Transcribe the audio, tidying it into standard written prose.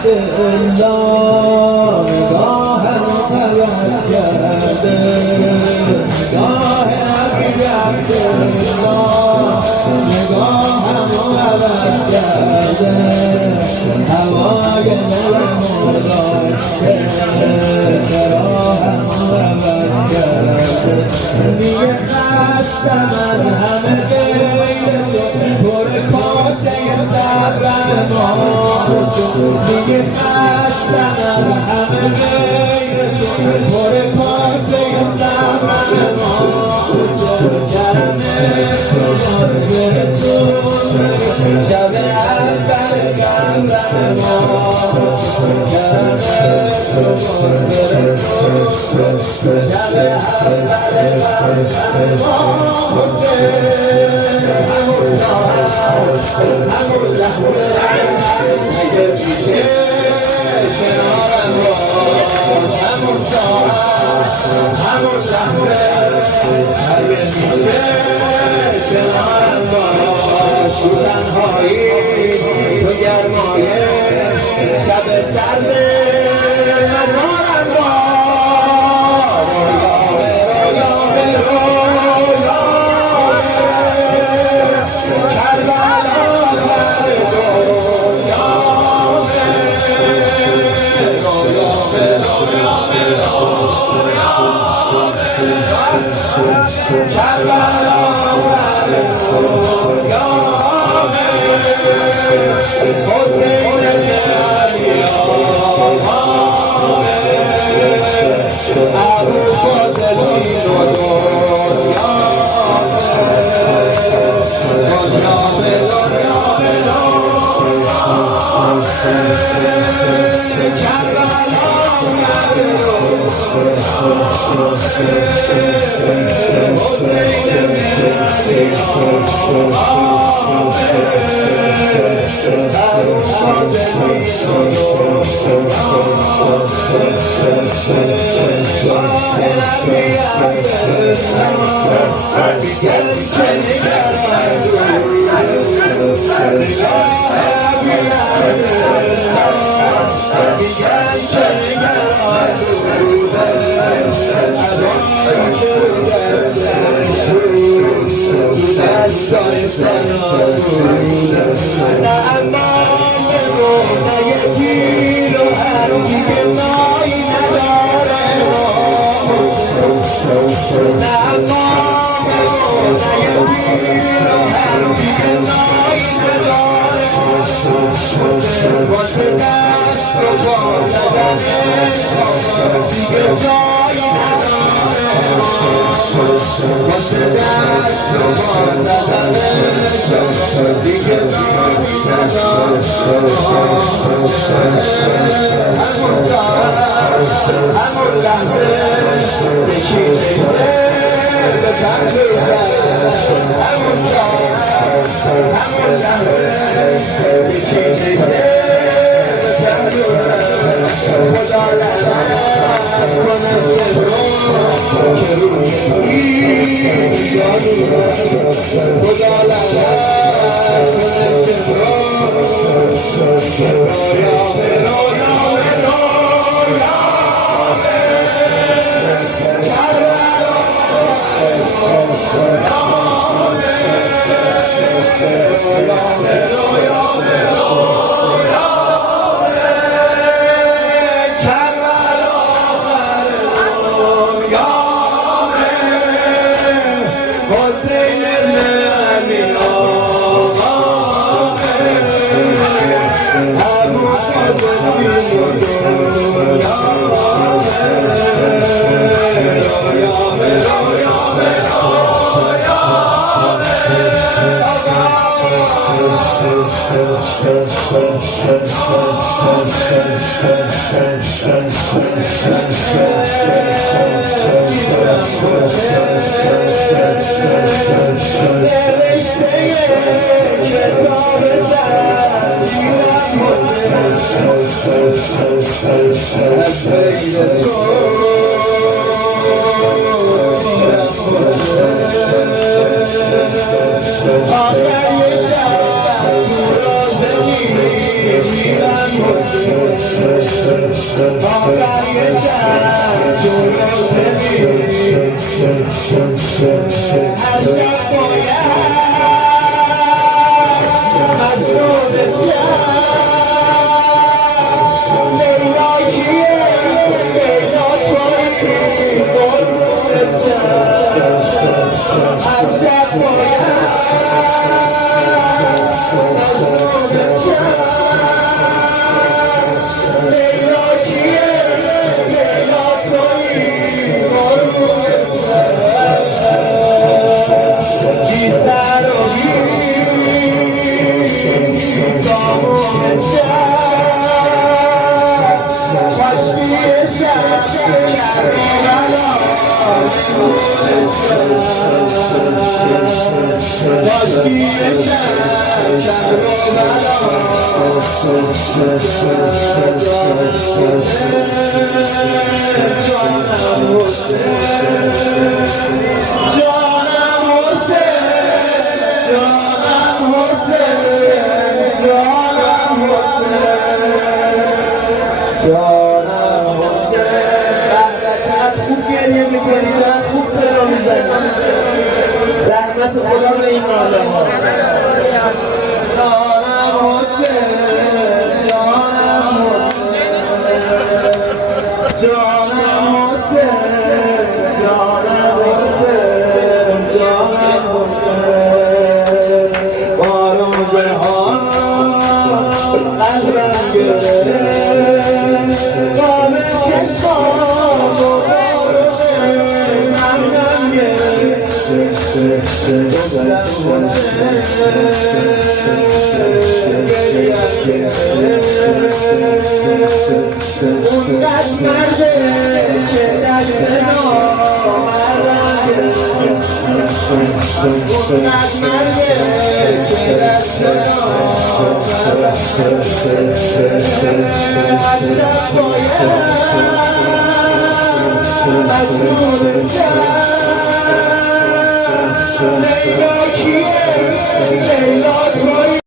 عبدالله نگاهم هوس کرده نگاه حبیب عبدالله نگاهم هوس کرده هوای دل مرداشته نگاهم هوس کرده میگه خستم از همه غیر تو پر کاسه صبر ما میگه خستم از همه غیر تو پر کاسه صبر ما کرم خدات برسون شب اول قبر ما کرم خدات برسون شب اول قبر ما همون لحظه اگه پیشه کنارم باش همون ساعت همون لحظه اگه پیشه کنارم باش تو تنهایی تو گرمایه شب سرد مزارم باش آخر یه شب تو رازه میرم آخر یه شب جلو هر شب باید مجنون لیلا کیه لیلا تویی قربونت هر شب باید مجنونت لیلا کیه لیلا تویی قربونت بی سر و بی سامونت کاشکی شب کربلا کاشکی شب جانم حسین جانم حسین جانم حسین چقدر خوب گریه میکنی چقدر خوب صدا میزنی رحمت خدا به این ماله ها جانم حسین جانم حسین جانم حسین جانم حسین جانم حسین با روزه ها قلبم گرفت قام چشمام و قلبم گرفت گفتم اونقدر مرده که دست نامردم گرفت اونقدر مرده که دست نامردم هر شب باید مجنون لیلا کیه لیلا تویی